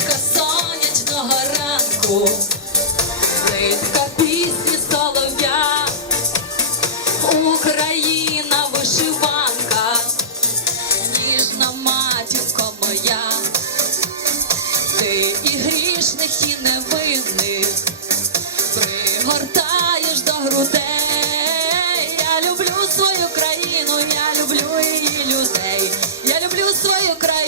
Нитка сонячного ранку, нитка пісні солов'я, Україна вишиванка, ніжна матінко моя, ти і грішних, і невинних пригортаєш до грудей. Я люблю свою країну, я люблю її людей, я люблю свою країну.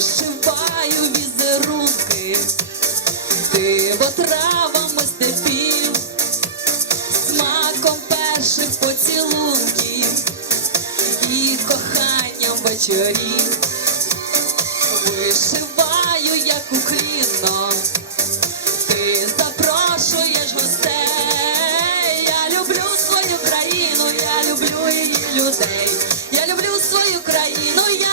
вишиваю візерунки, диво травами степів, смаком перших поцілунків і коханням вечорів, вишиваю, як у кліно, ти запрошуєш уклінно. Я люблю свою країну. Я